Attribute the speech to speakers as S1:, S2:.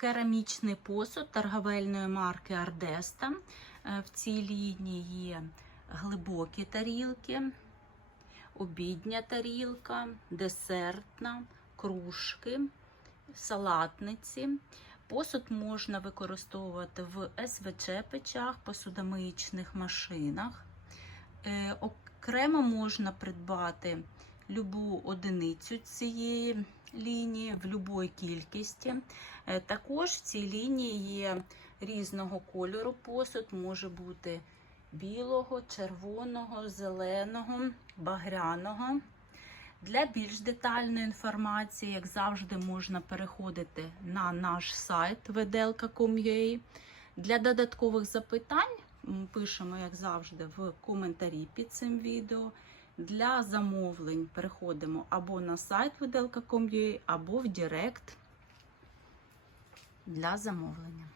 S1: Керамічний посуд торговельної марки Ардеста. Е, В цій лінії є глибокі тарілки, обідня тарілка, десертна, кружки, салатниці. Посуд можна використовувати в СВЧ-печах, посудомиїчних машинах. Е, Окремо можна придбати любу одиницю цієї лінії в будь-якій кількості. Е, Також в цій лінії є різного кольору посуд, може бути білого, червоного, зеленого, багряного. Для більш детальної інформації, як завжди, можна переходити на наш сайт vedelka.com.ua. Для додаткових запитань пишемо, як завжди, в коментарі під цим відео. Для замовлень переходимо або на сайт vedelka.com.ua, або в Директ для замовлення.